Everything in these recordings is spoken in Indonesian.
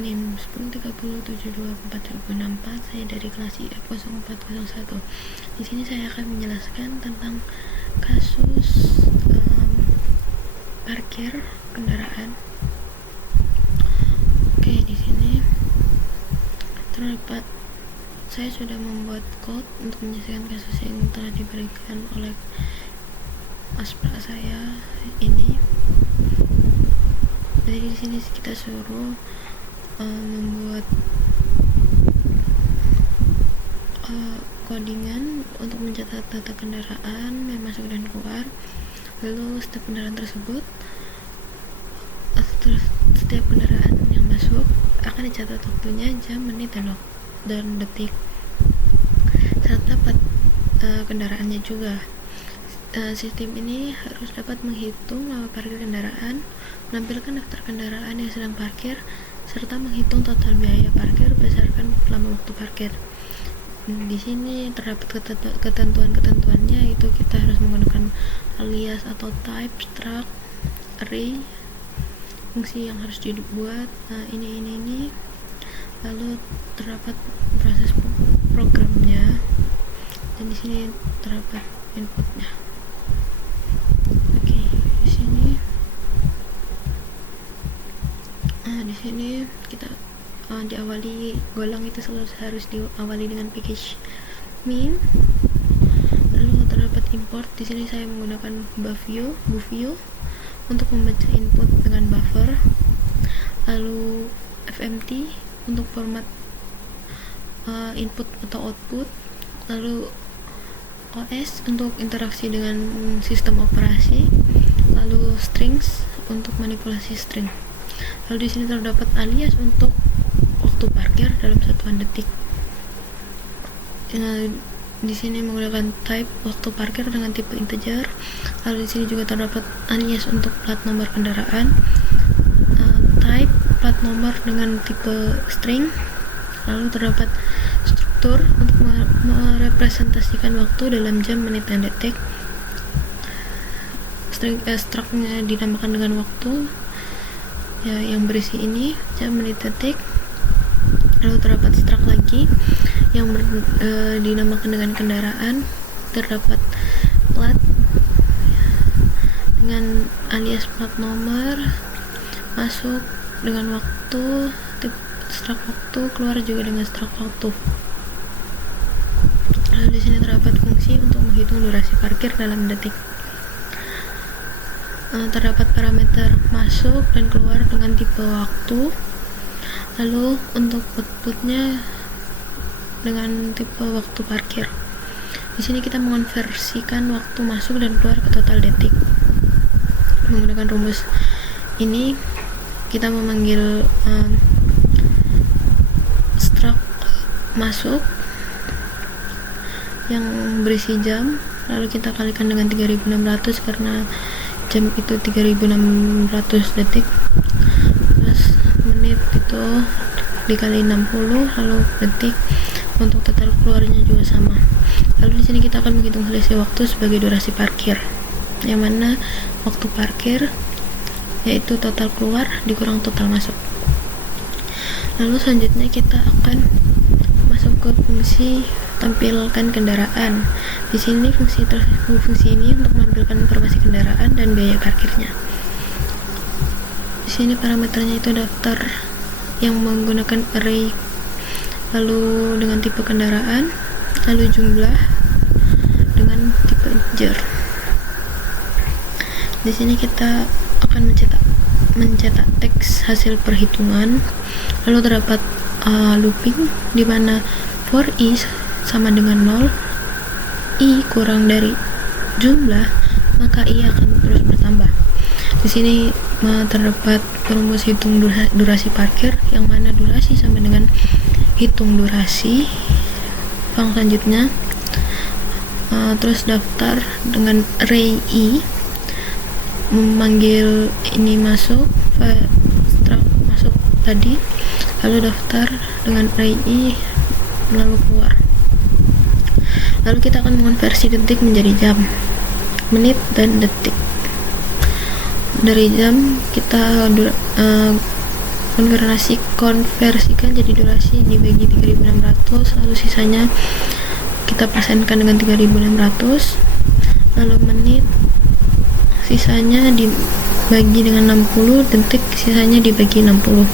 NIM 1030724064. Saya dari kelas IF 0401. Di sini saya akan menjelaskan tentang kasus parkir kendaraan. Oke, di sini terdapat saya sudah membuat code untuk menyelesaikan kasus yang telah diberikan oleh aspra saya ini. Jadi di sini kita suruh membuat codingan untuk mencatat data kendaraan yang masuk dan keluar. Lalu setiap kendaraan tersebut, setiap kendaraan yang masuk akan dicatat waktunya, jam, menit, dan detik, serta kendaraannya juga. Sistem ini harus dapat menghitung lama parkir kendaraan, menampilkan daftar kendaraan yang sedang parkir, serta menghitung total biaya parkir berdasarkan lama waktu parkir. Di sini terdapat ketentuan-ketentuannya, yaitu kita harus menggunakan alias atau type, struct, array, fungsi yang harus dibuat. Ini lalu terdapat proses programnya, dan di sini terdapat inputnya. Oke, di sini kita diawali golang itu selalu harus diawali dengan package min. Lalu terdapat import. Di sini saya menggunakan bufio untuk membaca input dengan buffer. Lalu fmt untuk format input atau output. Lalu OS untuk interaksi dengan sistem operasi. Lalu strings untuk manipulasi string. Lalu di sini terdapat alias untuk waktu parkir dalam satuan detik. Di sini menggunakan type waktu parkir dengan tipe integer. Lalu di sini juga terdapat alias untuk plat nomor kendaraan, type plat nomor dengan tipe string. Lalu terdapat struktur untuk merepresentasikan waktu dalam jam, menit, dan detik. Struct-nya dinamakan dengan waktu ya, yang berisi ini jam, menit, detik. Lalu terdapat struct lagi yang dinamakan dengan kendaraan. Terdapat plat dengan alias plat nomor, masuk dengan waktu, struct waktu, keluar juga dengan struct waktu. Lalu di sini terdapat fungsi untuk menghitung durasi parkir dalam detik. Terdapat parameter masuk dan keluar dengan tipe waktu. Lalu untuk outputnya dengan tipe waktu parkir. Di sini kita mengonversikan waktu masuk dan keluar ke total detik. Menggunakan rumus ini kita memanggil struct masuk yang berisi jam, lalu kita kalikan dengan 3600 karena jam itu 3600 detik, terus menit itu dikali 60, lalu detik. Untuk total keluarnya juga sama. Lalu di sini kita akan menghitung selisih waktu sebagai durasi parkir, yang mana waktu parkir yaitu total keluar dikurang total masuk. Lalu selanjutnya kita akan masuk ke fungsi tampilkan kendaraan. Di sini fungsi ini untuk menampilkan informasi kendaraan dan biaya parkirnya. Di sini parameternya itu daftar yang menggunakan array, lalu dengan tipe kendaraan, lalu jumlah dengan tipe integer. Di sini kita akan mencetak teks hasil perhitungan. Lalu terdapat looping di mana for i sama dengan 0, i kurang dari jumlah, maka i akan terus bertambah. Di sini terdapat rumus hitung durasi parkir, yang mana durasi sama dengan hitung durasi. Selanjutnya terus daftar dengan array i, memanggil ini masuk, struct masuk tadi, lalu daftar dengan array i, lalu keluar. Lalu kita akan mengonversi detik menjadi jam, menit, dan detik. Dari jam kita konversikan jadi durasi dibagi 3600, lalu sisanya kita persenkan dengan 3600, lalu menit sisanya dibagi dengan 60, detik sisanya dibagi 60.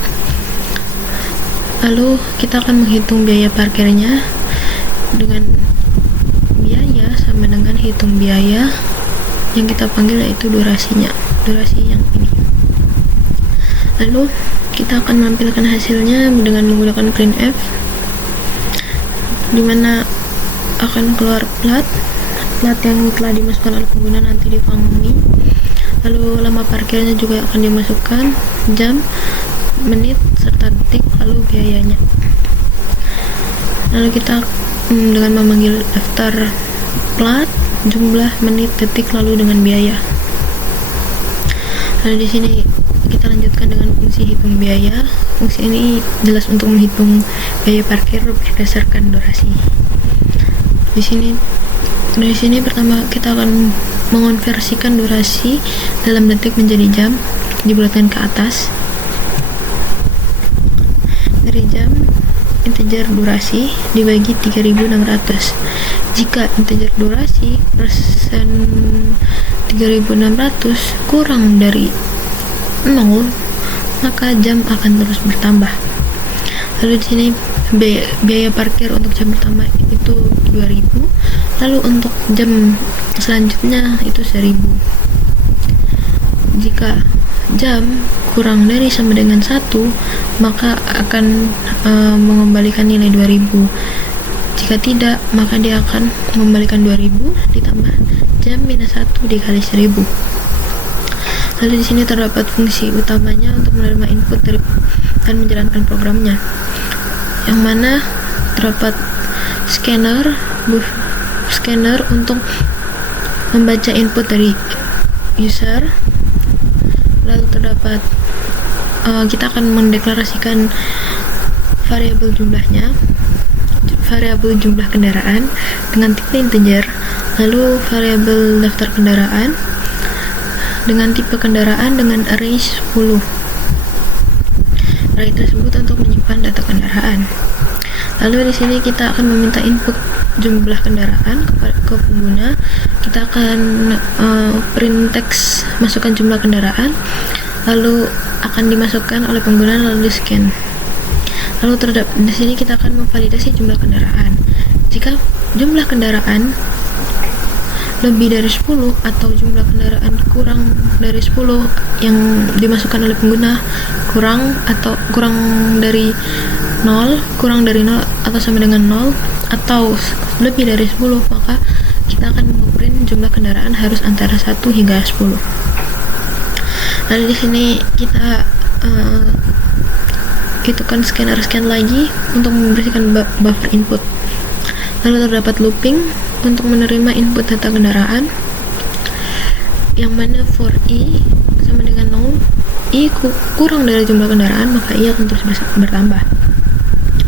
Lalu kita akan menghitung biaya parkirnya dengan biaya sama dengan hitung biaya yang kita panggil, yaitu durasi yang ini. Lalu kita akan menampilkan hasilnya dengan menggunakan printf, dimana akan keluar plat yang telah dimasukkan oleh pengguna nanti di function. Lalu lama parkirnya juga akan dimasukkan, jam, menit, serta detik, lalu biayanya. Lalu kita dengan memanggil daftar plat, jumlah, menit, detik, lalu dengan biaya. Lalu di sini kita lanjutkan dengan fungsi hitung biaya. Fungsi ini jelas untuk menghitung biaya parkir berdasarkan durasi. Dari sini pertama kita akan mengonversikan durasi dalam detik menjadi jam, dibulatkan ke atas. Dari jam, integer durasi dibagi 3600. Jika integer durasi persen 3600 kurang dari 0, maka jam akan terus bertambah. Lalu di sini biaya parkir untuk jam pertama itu 2000, lalu untuk jam selanjutnya itu 1000. Jika jam kurang dari sama dengan 1, maka akan mengembalikan nilai 2000. Jika tidak, maka dia akan mengembalikan 2000 ditambah jam minus 1 dikali 1000. Lalu di sini terdapat fungsi utamanya untuk menerima input dan menjalankan programnya, yang mana terdapat scanner untuk membaca input dari user. Lalu terdapat kita akan mendeklarasikan variabel jumlah kendaraan dengan tipe integer, lalu variabel daftar kendaraan dengan tipe kendaraan dengan array 10. Array tersebut untuk menyimpan data kendaraan. Lalu di sini kita akan meminta input jumlah kendaraan ke pengguna. Kita akan print text masukkan jumlah kendaraan, lalu akan dimasukkan oleh pengguna lalu di scan. Lalu di sini kita akan memvalidasi jumlah kendaraan. Jika jumlah kendaraan lebih dari 10 atau jumlah kendaraan kurang dari 10 yang dimasukkan oleh pengguna kurang dari 0 atau sama dengan 0 atau lebih dari 10, maka kita akan mengeprint jumlah kendaraan harus antara 1 hingga 10. Lalu di sini kita hidupkan scan lagi untuk membersihkan buffer input. Lalu terdapat looping untuk menerima input data kendaraan, yang mana for i sama dengan 0, i kurang dari jumlah kendaraan, maka i akan terus bertambah.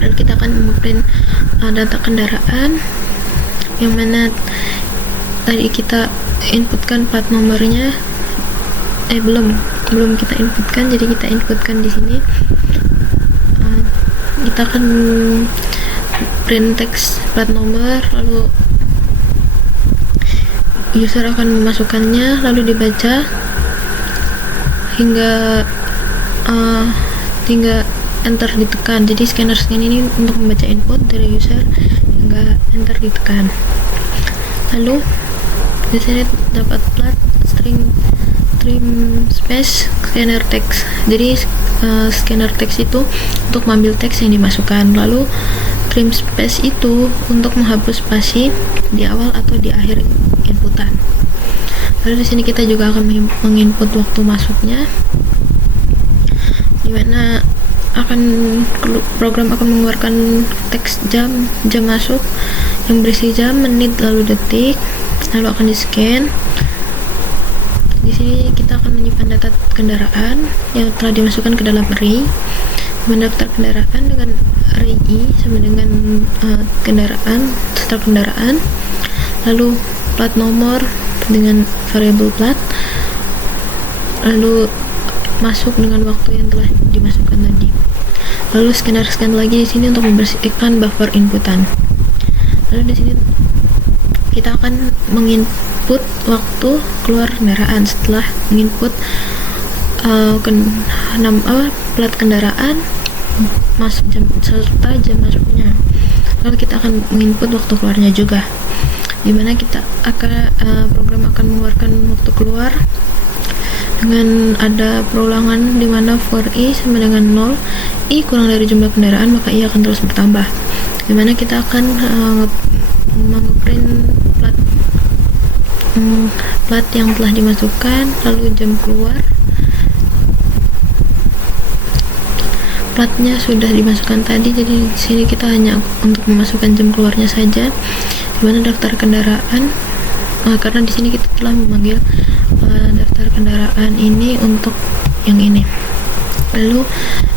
Lalu kita akan memprint data kendaraan, yang mana tadi kita inputkan plat nomornya, belum kita inputkan, jadi kita inputkan di sini. Kita akan print text plat nomor, lalu user akan memasukkannya, lalu dibaca hingga enter ditekan. Jadi scan ini untuk membaca input dari user hingga enter ditekan. Lalu di sini dapat plat string space scanner text. Jadi scanner text itu untuk mengambil teks yang dimasukkan, lalu trim space itu untuk menghapus spasi di awal atau di akhir inputan. Lalu di sini kita juga akan menginput waktu masuknya, dimana program akan mengeluarkan teks jam masuk yang berisi jam, menit, lalu detik, lalu akan di scan. Di sini kita akan menyimpan data kendaraan yang telah dimasukkan ke dalam array, mendaftar kendaraan dengan array i sama dengan daftar kendaraan, lalu plat nomor dengan variabel plat, lalu masuk dengan waktu yang telah dimasukkan tadi. Lalu scan lagi di sini untuk membersihkan buffer inputan. Lalu di sini kita akan menginput waktu keluar kendaraan setelah menginput plat kendaraan, masuk jam serta jam masuknya. Lalu kita akan menginput waktu keluarnya juga, dimana kita akan program akan mengeluarkan waktu keluar dengan ada perulangan dimana for i sama dengan 0, i kurang dari jumlah kendaraan maka i akan terus bertambah, dimana kita akan nge-print plat yang telah dimasukkan, lalu jam keluar platnya sudah dimasukkan tadi, jadi di sini kita hanya untuk memasukkan jam keluarnya saja, dimana daftar kendaraan karena di sini kita telah memanggil daftar kendaraan ini untuk yang ini. Lalu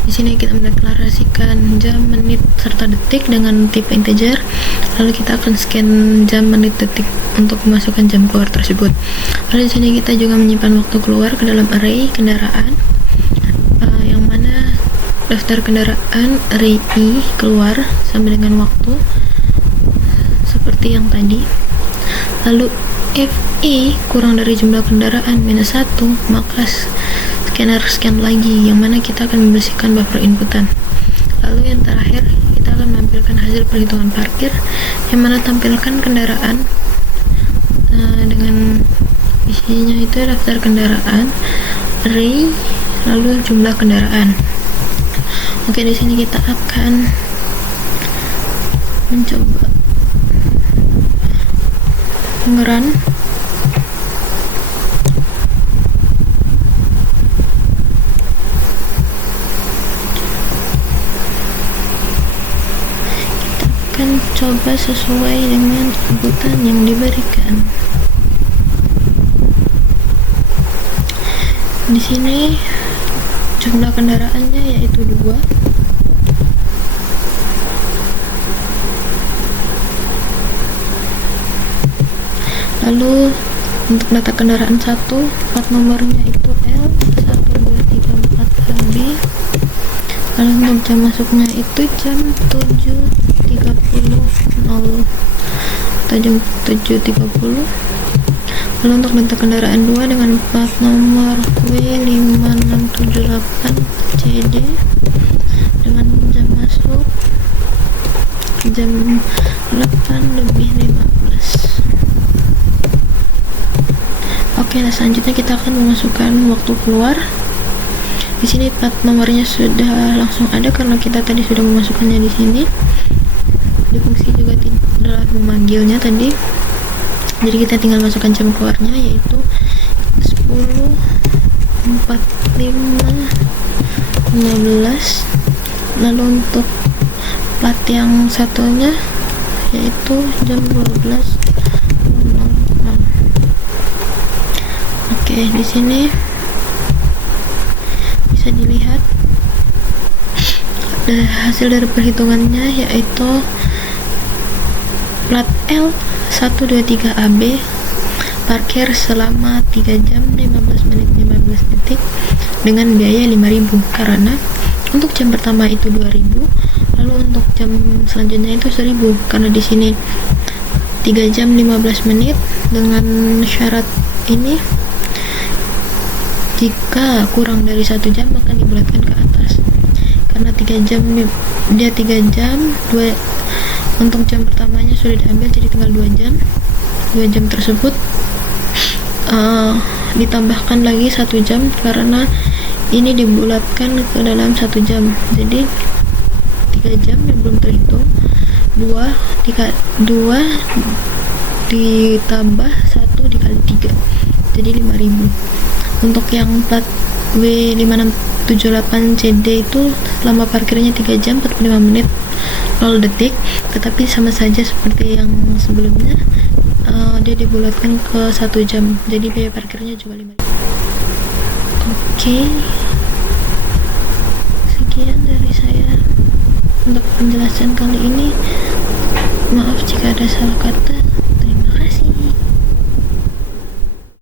di sini kita mendeklarasikan jam, menit serta detik dengan tipe integer. Lalu kita akan scan jam, menit, detik untuk memasukkan jam keluar tersebut. Lalu di sini kita juga menyimpan waktu keluar ke dalam array kendaraan, yang mana daftar kendaraan array i keluar sama dengan waktu seperti yang tadi. Lalu if i kurang dari jumlah kendaraan -1, maka scan lagi, yang mana kita akan membersihkan buffer inputan. Lalu yang terakhir kita akan menampilkan hasil perhitungan parkir, yang mana tampilkan kendaraan dengan isinya itu daftar kendaraan, array, lalu jumlah kendaraan. Oke, di sini kita akan mencoba ngerun. Kita akan coba sesuai dengan inputan yang diberikan. Di sini jumlah kendaraannya yaitu 2. Lalu untuk data kendaraan 1, plat nomornya itu L1234AB. Lalu untuk jam masuknya itu jam 7.30 atau jam 7.30. Lalu untuk data kendaraan 2 dengan plat nomor W5678CD dengan jam masuk jam 8:15. Oke, nah selanjutnya kita akan memasukkan waktu keluar. Di sini plat nomornya sudah langsung ada karena kita tadi sudah memasukkannya di sini. Di fungsi juga telah memanggilnya tadi. Jadi kita tinggal masukkan jam keluarnya yaitu 10.45.15. Lalu untuk plat yang satunya yaitu jam 12.00. Oke, di sini bisa dilihat hasil dari perhitungannya yaitu plat L123AB parkir selama 3 jam 15 menit 15 detik dengan biaya 5.000 karena untuk jam pertama itu 2.000, lalu untuk jam selanjutnya itu 1.000 karena di sini 3 jam 15 menit dengan syarat ini jika kurang dari 1 jam akan dibulatkan ke atas karena 3 jam dia 3 jam 2 untuk jam pertamanya sudah diambil jadi tinggal 2 jam tersebut ditambahkan lagi 1 jam karena ini dibulatkan ke dalam 1 jam, jadi 3 jam yang belum terhitung 2 ditambah 1 dikali 3 jadi 5.000. Untuk yang plat W5678CD itu selama parkirnya 3 jam 45 menit 0 detik, tetapi sama saja seperti yang sebelumnya, dia dibulatkan ke 1 jam, jadi biaya parkirnya juga 5.000. Oke, sekian dari saya untuk penjelasan kali ini. Maaf jika ada salah kata.